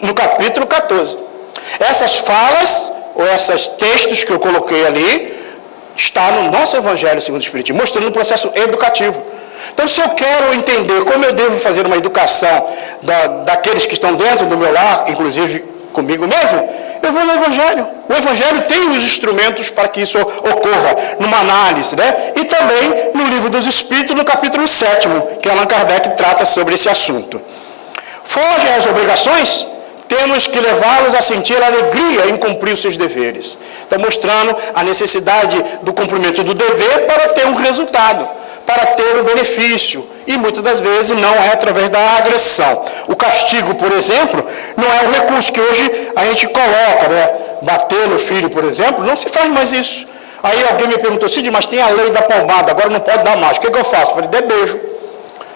no capítulo 14. Essas falas, ou esses textos que eu coloquei ali, está no nosso Evangelho segundo o Espiritismo, mostrando um processo educativo. Então, se eu quero entender como eu devo fazer uma educação daqueles que estão dentro do meu lar, inclusive comigo mesmo, eu vou no Evangelho. O Evangelho tem os instrumentos para que isso ocorra, numa análise, né? E também no Livro dos Espíritos, no capítulo 7º, que Allan Kardec trata sobre esse assunto. Foge às obrigações? Temos que levá-los a sentir alegria em cumprir os seus deveres. Está mostrando a necessidade do cumprimento do dever para ter um resultado, para ter o benefício. E muitas das vezes não é através da agressão. O castigo, por exemplo, não é um recurso que hoje a gente coloca, né? Bater no filho, por exemplo, não se faz mais isso. Aí alguém me perguntou, Cid, mas tem a lei da palmada, agora não pode dar mais. O que eu faço? Eu falei, dê beijo.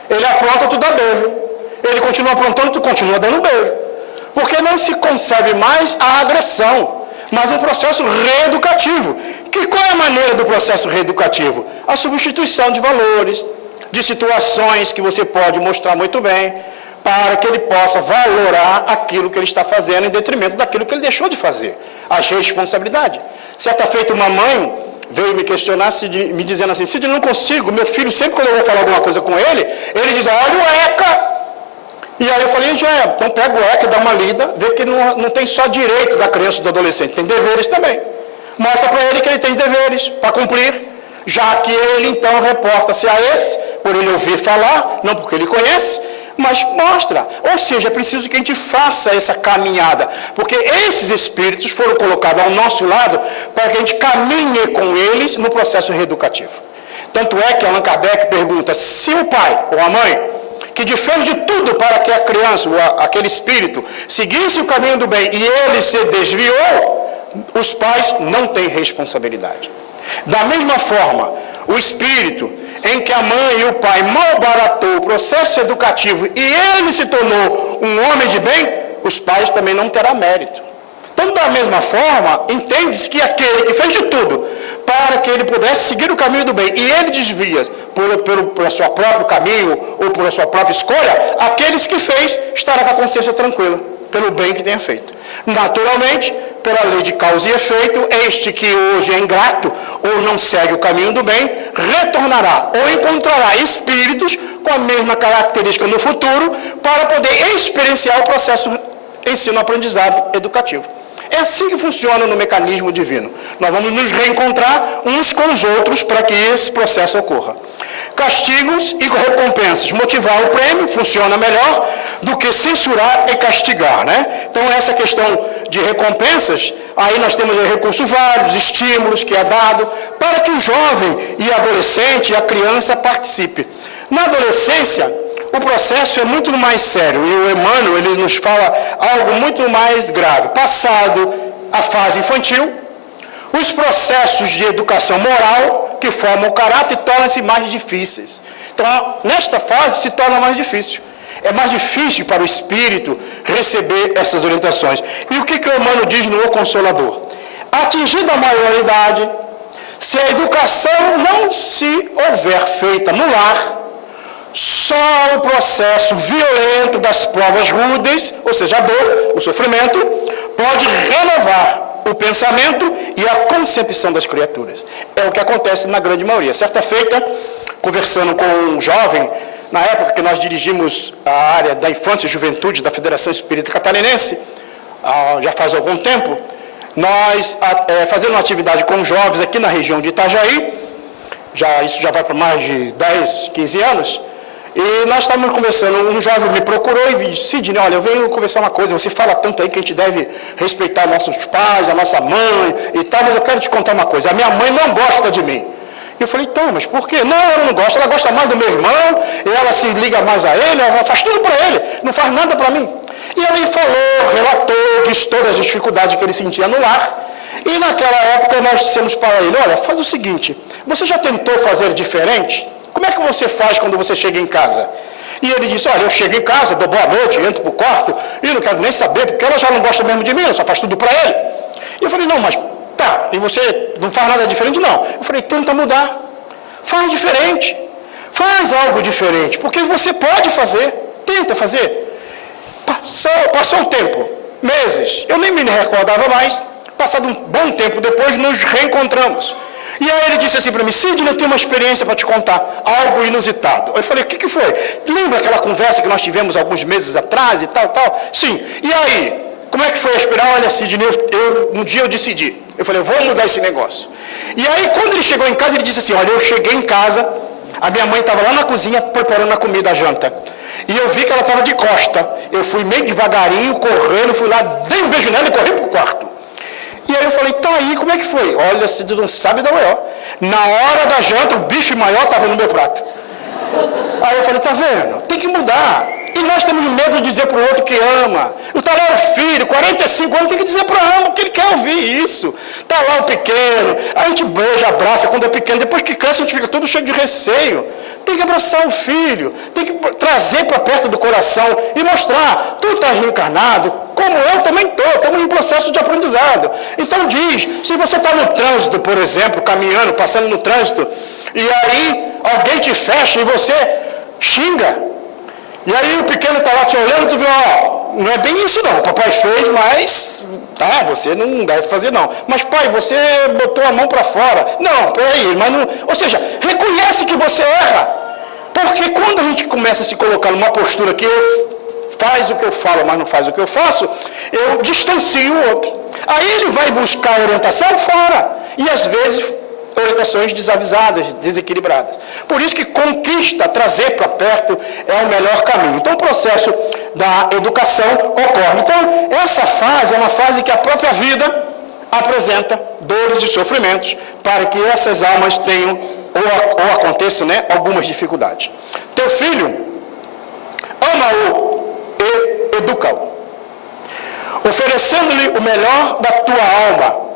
Ele apronta, tu dá beijo. Ele continua aprontando, tu continua dando beijo. Porque não se concebe mais a agressão, mas um processo reeducativo. Qual é a maneira do processo reeducativo? A substituição de valores, de situações que você pode mostrar muito bem, para que ele possa valorar aquilo que ele está fazendo em detrimento daquilo que ele deixou de fazer. As responsabilidades. Certa feita uma mãe veio me questionar, me dizendo assim, Cid, não consigo, meu filho sempre quando eu vou falar alguma coisa com ele diz, olha o ECA. E aí eu falei, então pega o ECA, dá uma lida, vê que não tem só direito da criança e do adolescente, tem deveres também. Mostra para ele que ele tem deveres para cumprir, já que ele então reporta-se a esse, por ele ouvir falar, não porque ele conhece, mas mostra. Ou seja, é preciso que a gente faça essa caminhada, porque esses espíritos foram colocados ao nosso lado para que a gente caminhe com eles no processo reeducativo. Tanto é que Allan Kardec pergunta, se o pai ou a mãe que fez de tudo para que a criança, ou aquele espírito, seguisse o caminho do bem e ele se desviou, os pais não têm responsabilidade. Da mesma forma, o espírito em que a mãe e o pai malbaratou o processo educativo e ele se tornou um homem de bem, os pais também não terão mérito. Então, da mesma forma, entende-se que aquele que fez de tudo para que ele pudesse seguir o caminho do bem, e ele desvia por seu próprio caminho ou por sua própria escolha, aqueles que fez estará com a consciência tranquila, pelo bem que tenha feito. Naturalmente, pela lei de causa e efeito, este que hoje é ingrato ou não segue o caminho do bem, retornará ou encontrará espíritos com a mesma característica no futuro para poder experienciar o processo ensino-aprendizado educativo. É assim que funciona no mecanismo divino. Nós vamos nos reencontrar uns com os outros para que esse processo ocorra. Castigos e recompensas. Motivar o prêmio funciona melhor do que censurar e castigar, né? Então, essa questão de recompensas, aí nós temos recursos válidos, estímulos que é dado para que o jovem e adolescente e a criança participe. Na adolescência, o processo é muito mais sério, e o Emmanuel ele nos fala algo muito mais grave. Passado a fase infantil, os processos de educação moral que formam o caráter tornam-se mais difíceis. Então, nesta fase se torna mais difícil. É mais difícil para o espírito receber essas orientações. E o que o Emmanuel diz no O Consolador? Atingida a maioridade, se a educação não se houver feita no lar, só o processo violento das provas rudes, ou seja, a dor, o sofrimento, pode renovar o pensamento e a concepção das criaturas. É o que acontece na grande maioria. Certa feita, conversando com um jovem, na época que nós dirigimos a área da infância e juventude da Federação Espírita Catarinense, já faz algum tempo, nós fazendo uma atividade com jovens aqui na região de Itajaí, isso já vai para mais de 10, 15 anos, e nós estávamos conversando, um jovem me procurou e disse: Sidney, olha, eu venho conversar uma coisa, você fala tanto aí que a gente deve respeitar nossos pais, a nossa mãe e tal, mas eu quero te contar uma coisa, a minha mãe não gosta de mim. E eu falei: então, mas por quê? Não, ela não gosta, ela gosta mais do meu irmão, ela se liga mais a ele, ela faz tudo para ele, não faz nada para mim. E ele falou, relatou, disse todas as dificuldades que ele sentia no lar. E naquela época nós dissemos para ele: olha, faz o seguinte, você já tentou fazer diferente? Como é que você faz quando você chega em casa? E ele disse: olha, eu chego em casa, dou boa noite, entro para o quarto, e não quero nem saber, porque ela já não gosta mesmo de mim, ela só faz tudo para ele. E eu falei: não, mas tá, e você não faz nada diferente? Não. Eu falei: tenta mudar, faz diferente, faz algo diferente, porque você pode fazer, tenta fazer. Passou um tempo, meses, eu nem me recordava mais, passado um bom tempo depois, nos reencontramos. E aí ele disse assim para mim: Sidney, eu tenho uma experiência para te contar, algo inusitado. Eu falei: o que foi? Lembra aquela conversa que nós tivemos alguns meses atrás e tal, tal? Sim. E aí, como é que foi a experiência? Olha, Sidney, um dia eu decidi. Eu falei: eu vou mudar esse negócio. E aí, quando ele chegou em casa, ele disse assim: olha, eu cheguei em casa, a minha mãe estava lá na cozinha preparando a comida, a janta. E eu vi que ela estava de costa. Eu fui meio devagarinho, correndo, fui lá, dei um beijo nela e corri para o quarto. E aí eu falei: tá aí, como é que foi? Olha, você não sabe da maior. Na hora da janta, o bife maior estava no meu prato. Aí eu falei: tá vendo? Tem que mudar. E nós temos medo de dizer para o outro que ama. Está lá o filho, 45 anos, tem que dizer para o ama, que ele quer ouvir isso. Está lá o pequeno, a gente beija, abraça quando é pequeno, depois que cresce a gente fica todo cheio de receio. Tem que abraçar o filho, tem que trazer para perto do coração e mostrar: tu está reencarnado, como eu também estou, estamos em processo de aprendizado. Então diz, se você está no trânsito, por exemplo, caminhando, passando no trânsito, e aí alguém te fecha e você xinga, e aí o pequeno está lá te olhando, tu vê: ó, não é bem isso não, o papai fez, mas tá, você não deve fazer não. Mas pai, você botou a mão para fora. Não, peraí, mas não. Ou seja, reconhece que você erra. Porque quando a gente começa a se colocar numa postura que faz o que eu falo, mas não faz o que eu faço, eu distancio o outro. Aí ele vai buscar orientação fora. E às vezes orientações desavisadas, desequilibradas. Por isso que conquista, trazer para perto é o melhor caminho. Então o processo da educação ocorre. Então essa fase é uma fase que a própria vida apresenta dores e sofrimentos para que essas almas tenham ou aconteçam, né, algumas dificuldades. Teu filho, ama-o e educa-o, oferecendo-lhe o melhor da tua alma,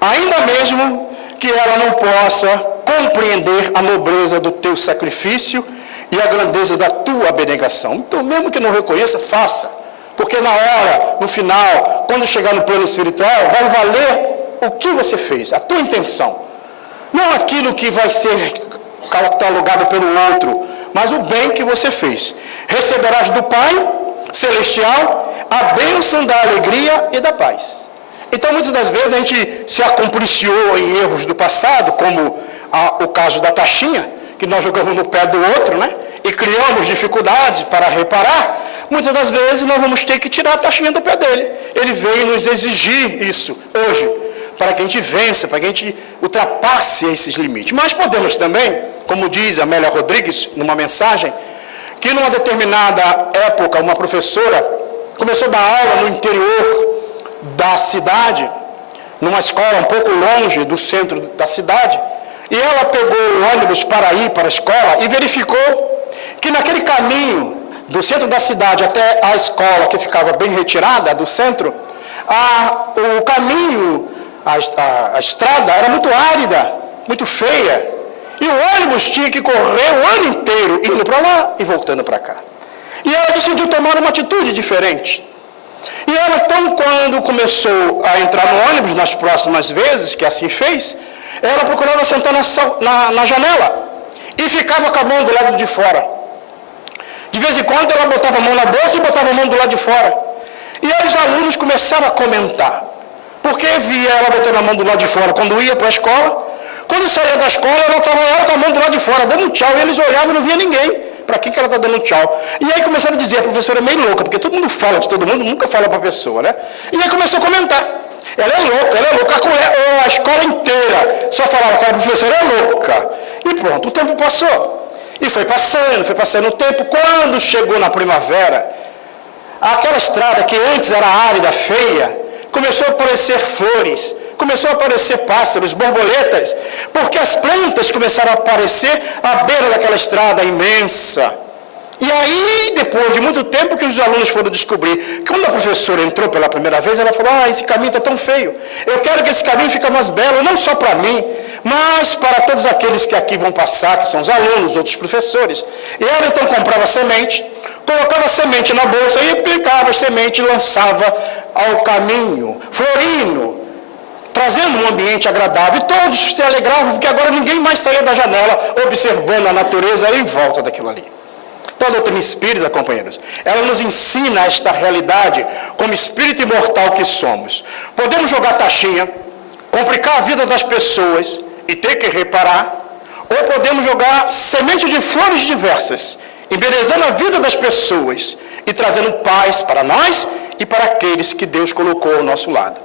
ainda mesmo que ela não possa compreender a nobreza do teu sacrifício e a grandeza da tua abnegação. Então, mesmo que não reconheça, faça. Porque na hora, no final, quando chegar no plano espiritual, vai valer o que você fez, a tua intenção. Não aquilo que vai ser catalogado pelo outro, mas o bem que você fez. Receberás do Pai Celestial a bênção da alegria e da paz. Então, muitas das vezes, a gente se acompliciou em erros do passado, como o caso da taxinha, que nós jogamos no pé do outro, né? E criamos dificuldades para reparar. Muitas das vezes, nós vamos ter que tirar a taxinha do pé dele. Ele veio nos exigir isso hoje, para que a gente vença, para que a gente ultrapasse esses limites. Mas podemos também, como diz Amélia Rodrigues, numa mensagem, que numa determinada época, uma professora começou a dar aula no interior da cidade, numa escola um pouco longe do centro da cidade, e ela pegou o ônibus para ir para a escola e verificou que naquele caminho do centro da cidade até a escola, que ficava bem retirada do centro, o caminho, a estrada era muito árida, muito feia, e o ônibus tinha que correr o ano inteiro, indo para lá e voltando para cá. E ela decidiu tomar uma atitude diferente. E ela, então, quando começou a entrar no ônibus, nas próximas vezes que assim fez, ela procurava sentar na janela e ficava com a mão do lado de fora. De vez em quando ela botava a mão na bolsa e botava a mão do lado de fora. E aí os alunos começaram a comentar. Porque via ela botando a mão do lado de fora quando ia para a escola. Quando saía da escola, ela estava com a mão do lado de fora, dando um tchau, e eles olhavam e não via ninguém. Para quem que ela está dando um tchau? E aí começaram a dizer, a professora é meio louca, porque todo mundo fala de todo mundo, nunca fala para a pessoa, né? E aí começou a comentar. Ela é louca, a escola inteira só falava que a professora é louca. E pronto, o tempo passou. E foi passando o tempo. Quando chegou na primavera, aquela estrada que antes era árida, feia, começou a aparecer flores, começou a aparecer pássaros, borboletas, porque as plantas começaram a aparecer à beira daquela estrada imensa. E aí, depois de muito tempo que os alunos foram descobrir, quando a professora entrou pela primeira vez, ela falou, esse caminho está tão feio, eu quero que esse caminho fique mais belo, não só para mim, mas para todos aqueles que aqui vão passar, que são os alunos, outros professores. E ela então comprava semente, colocava semente na bolsa e aplicava a semente e lançava ao caminho, florindo, trazendo um ambiente agradável. E todos se alegravam, porque agora ninguém mais saía da janela observando a natureza em volta daquilo ali. Então, a doutrina espírita, companheiros, ela nos ensina esta realidade como espírito imortal que somos. Podemos jogar taxinha, complicar a vida das pessoas e ter que reparar, ou podemos jogar semente de flores diversas, embelezando a vida das pessoas e trazendo paz para nós e para aqueles que Deus colocou ao nosso lado.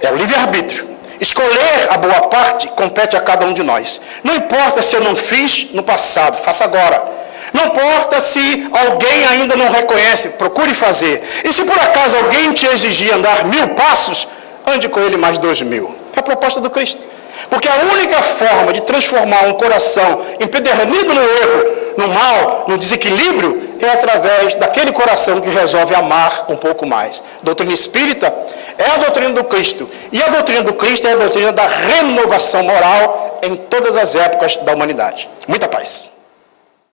É o livre-arbítrio. Escolher a boa parte compete a cada um de nós. Não importa se eu não fiz no passado, faça agora. Não importa se alguém ainda não reconhece, procure fazer. E se por acaso alguém te exigir andar 1000 passos, ande com ele mais 2000. É a proposta do Cristo. Porque a única forma de transformar um coração empedernido no erro, no mal, no desequilíbrio, é através daquele coração que resolve amar um pouco mais. A doutrina espírita é a doutrina do Cristo. E a doutrina do Cristo é a doutrina da renovação moral em todas as épocas da humanidade. Muita paz.